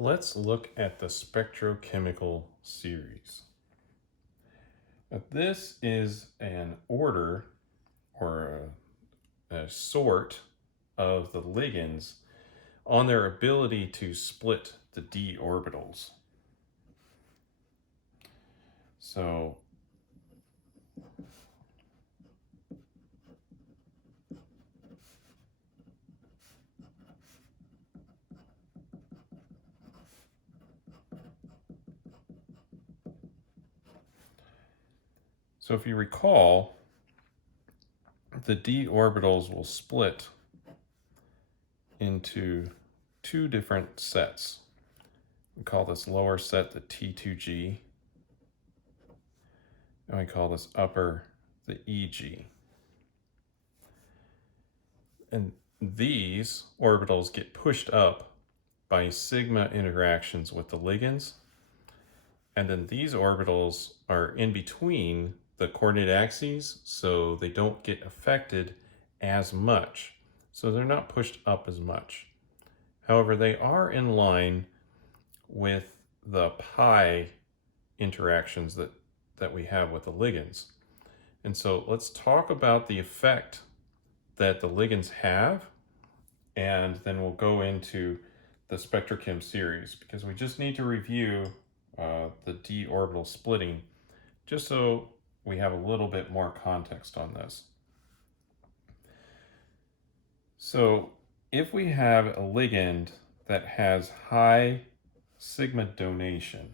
Let's look at the Spectrochemical Series. This is an order or a sort of the ligands on their ability to split the d orbitals. So if you recall, the d orbitals will split into two different sets. We call this lower set the T2G, and we call this upper the EG. And these orbitals get pushed up by sigma interactions with the ligands, and then these orbitals are in between the coordinate axes, so they don't get affected as much. So they're not pushed up as much. However, they are in line with the pi interactions that we have with the ligands. And so let's talk about the effect that the ligands have, and then we'll go into the Spectrochem series, because we just need to review the d orbital splitting just so we have a little bit more context on this. So if we have a ligand that has high sigma donation,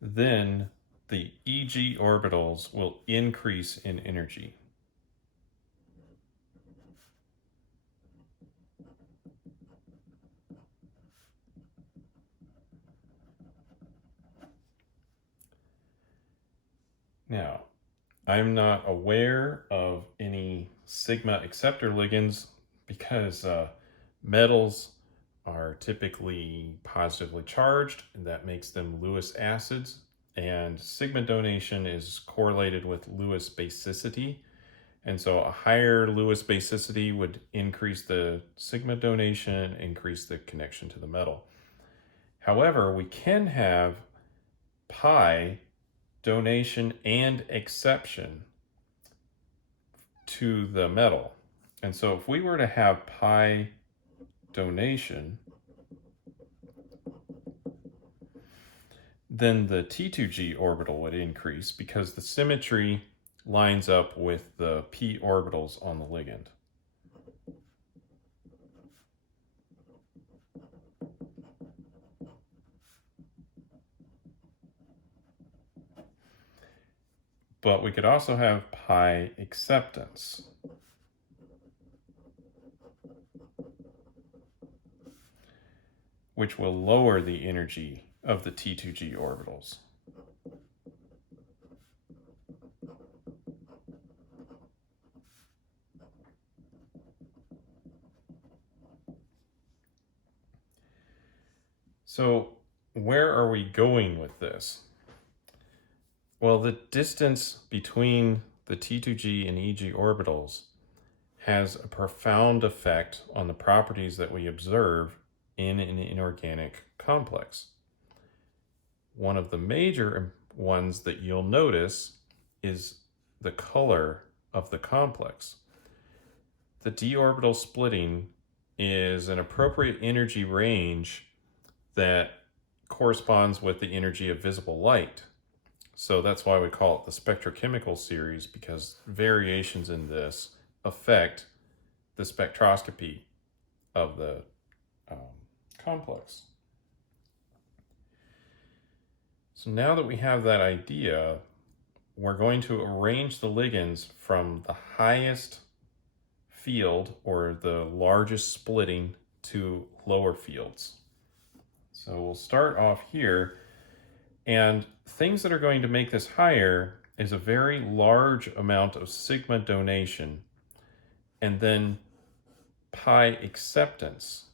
then the Eg orbitals will increase in energy. Now, I'm not aware of any sigma acceptor ligands because metals are typically positively charged, and that makes them Lewis acids, and sigma donation is correlated with Lewis basicity, and so a higher Lewis basicity would increase the sigma donation, increase the connection to the metal. However, we can have pi donation and exception to the metal. And so if we were to have pi donation, then the T2G orbital would increase because the symmetry lines up with the p orbitals on the ligand. But we could also have pi acceptance. Which will lower the energy of the T2G orbitals. So where are we going with this? Well, the distance between the T2G and EG orbitals has a profound effect on the properties that we observe in an inorganic complex. One of the major ones that you'll notice is the color of the complex. The d orbital splitting is an appropriate energy range that corresponds with the energy of visible light. So that's why we call it the Spectrochemical Series, because variations in this affect the spectroscopy of the complex. So now that we have that idea, we're going to arrange the ligands from the highest field, or the largest splitting, to lower fields. So we'll start off here, and things that are going to make this higher is a very large amount of sigma donation, and then pi acceptance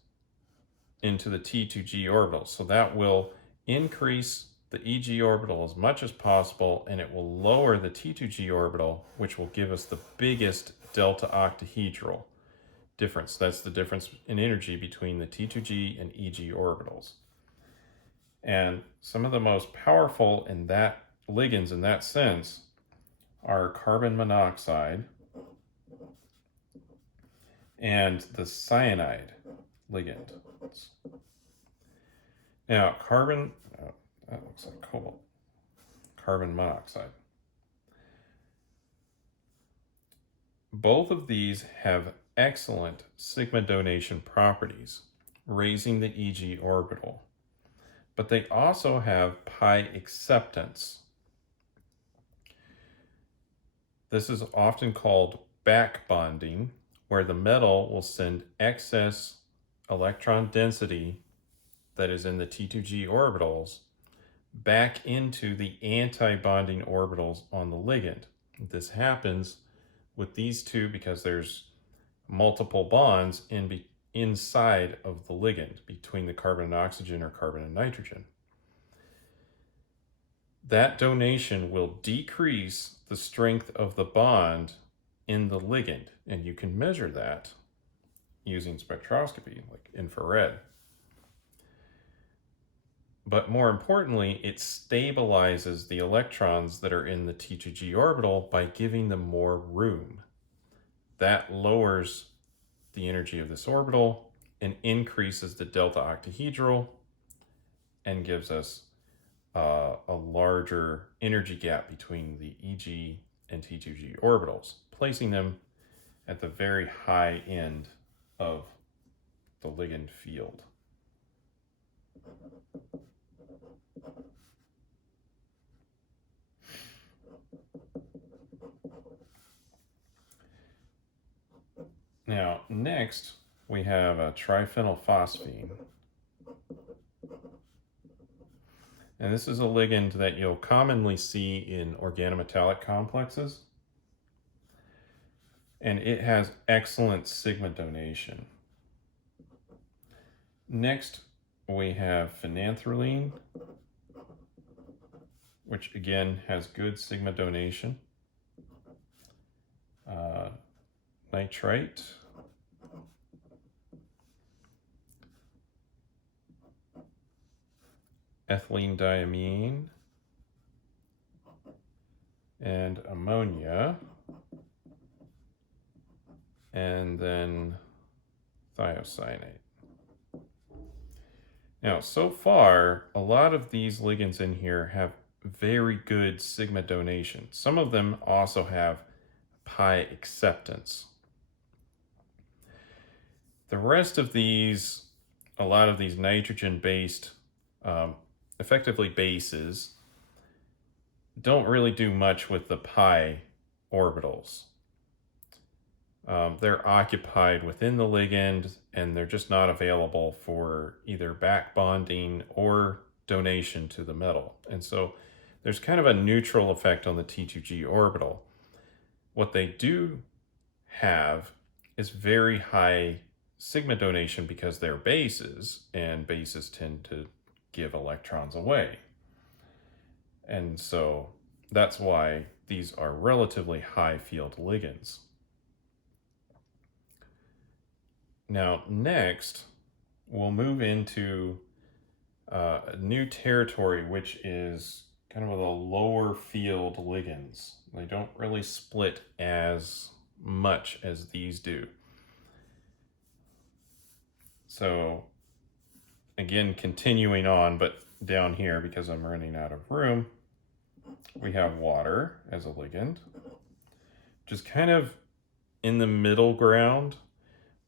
into the T2G orbital. So that will increase the EG orbital as much as possible, and it will lower the T2G orbital, which will give us the biggest delta octahedral. difference. That's the difference in energy between the T2G and EG orbitals. And some of the most powerful in that ligands in that sense are carbon monoxide and the cyanide ligand. Now, that looks like cobalt, carbon monoxide. Both of these have excellent sigma donation properties, raising the EG orbital, but they also have pi acceptance. This is often called back bonding, where the metal will send excess electron density that is in the T2G orbitals back into the anti-bonding orbitals on the ligand. This happens with these two because there's multiple bonds inside of the ligand between the carbon and oxygen or carbon and nitrogen. That donation will decrease the strength of the bond in the ligand, and you can measure that using spectroscopy, like infrared. But more importantly, it stabilizes the electrons that are in the T2G orbital by giving them more room. That lowers the energy of this orbital and increases the delta octahedral and gives us a larger energy gap between the EG and T2G orbitals, placing them at the very high end of the ligand field. Now, next, we have a triphenylphosphine. And this is a ligand that you'll commonly see in organometallic complexes. And it has excellent sigma donation. Next, we have phenanthraline, which again has good sigma donation. Nitrite. Ethylene diamine, and ammonia, and then thiocyanate. Now, so far, a lot of these ligands in here have very good sigma donation. Some of them also have pi acceptance. The rest of these, a lot of these nitrogen-based effectively bases, don't really do much with the pi orbitals. They're occupied within the ligand and they're just not available for either back bonding or donation to the metal. And so there's kind of a neutral effect on the T2G orbital. What they do have is very high sigma donation because they're bases, and bases tend to give electrons away. And so that's why these are relatively high field ligands. Now, next, we'll move into a new territory, which is kind of the lower field ligands. They don't really split as much as these do. So again, continuing on, but down here, because I'm running out of room, we have water as a ligand, just kind of in the middle ground,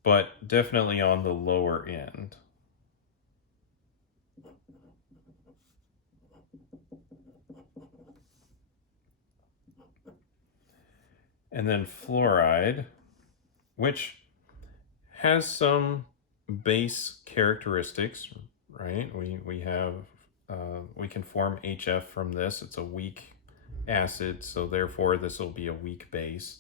but definitely on the lower end. And then fluoride, which has some base characteristics, right? We have, we can form HF from this. It's a weak acid, so therefore this will be a weak base.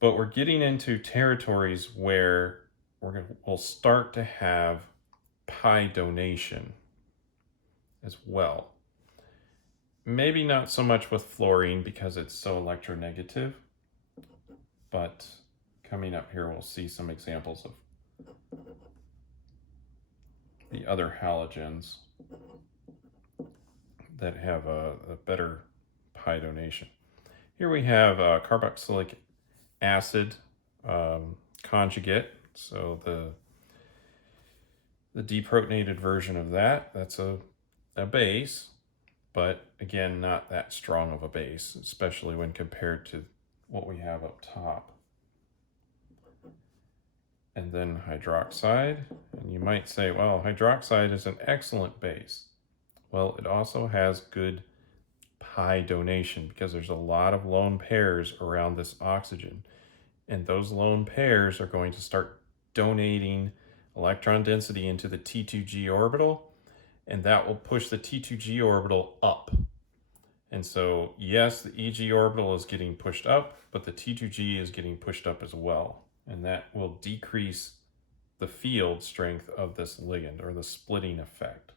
But we're getting into territories where we'll start to have pi donation as well. Maybe not so much with fluorine because it's so electronegative, but coming up here, we'll see some examples of the other halogens that have a better pi donation. Here we have carboxylic acid conjugate. So the deprotonated version of that's a base, but again, not that strong of a base, especially when compared to what we have up top. And then hydroxide, and you might say, well, hydroxide is an excellent base. Well, it also has good pi donation because there's a lot of lone pairs around this oxygen. And those lone pairs are going to start donating electron density into the T2G orbital, and that will push the T2G orbital up. And so, yes, the EG orbital is getting pushed up, but the T2G is getting pushed up as well. And that will decrease the field strength of this ligand, or the splitting effect.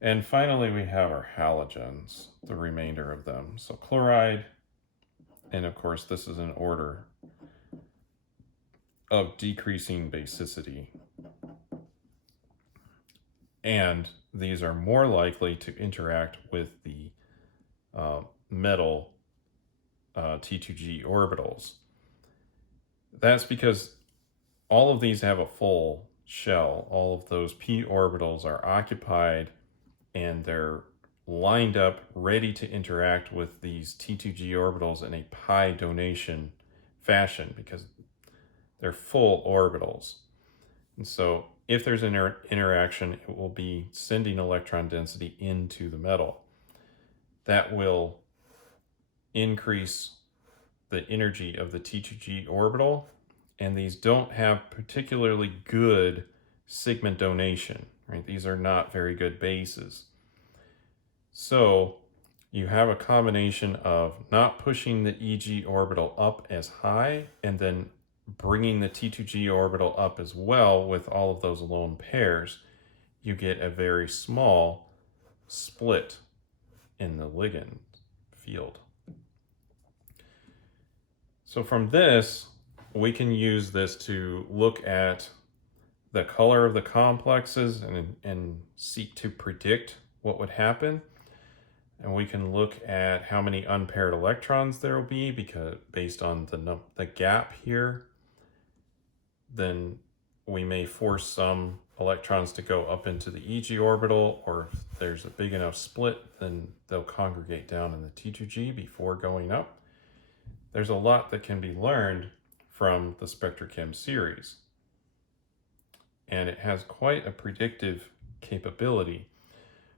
And finally, we have our halogens, the remainder of them. So chloride, and of course, this is in order of decreasing basicity. And these are more likely to interact with the metal T2G orbitals. That's because all of these have a full shell. All of those p orbitals are occupied and they're lined up, ready to interact with these T2G orbitals in a pi donation fashion because they're full orbitals. And so if there's an interaction, it will be sending electron density into the metal. That will increase the energy of the T2G orbital, and these don't have particularly good segment donation, right? These are not very good bases. So you have a combination of not pushing the EG orbital up as high and then bringing the T2G orbital up as well with all of those lone pairs. You get a very small split in the ligand field. So from this, we can use this to look at the color of the complexes and seek to predict what would happen. And we can look at how many unpaired electrons there will be, because based on the gap here, then we may force some electrons to go up into the EG orbital, or if there's a big enough split, then they'll congregate down in the T2G before going up. There's a lot that can be learned from the Spectrochem series, and it has quite a predictive capability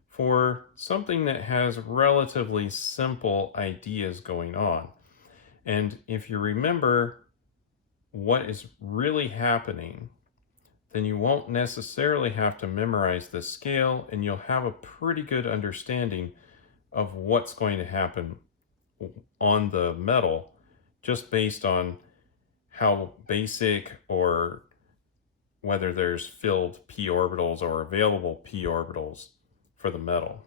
for something that has relatively simple ideas going on. And if you remember what is really happening, then you won't necessarily have to memorize the scale, and you'll have a pretty good understanding of what's going to happen on the metal just based on how basic, or whether there's filled p orbitals or available p orbitals for the metal.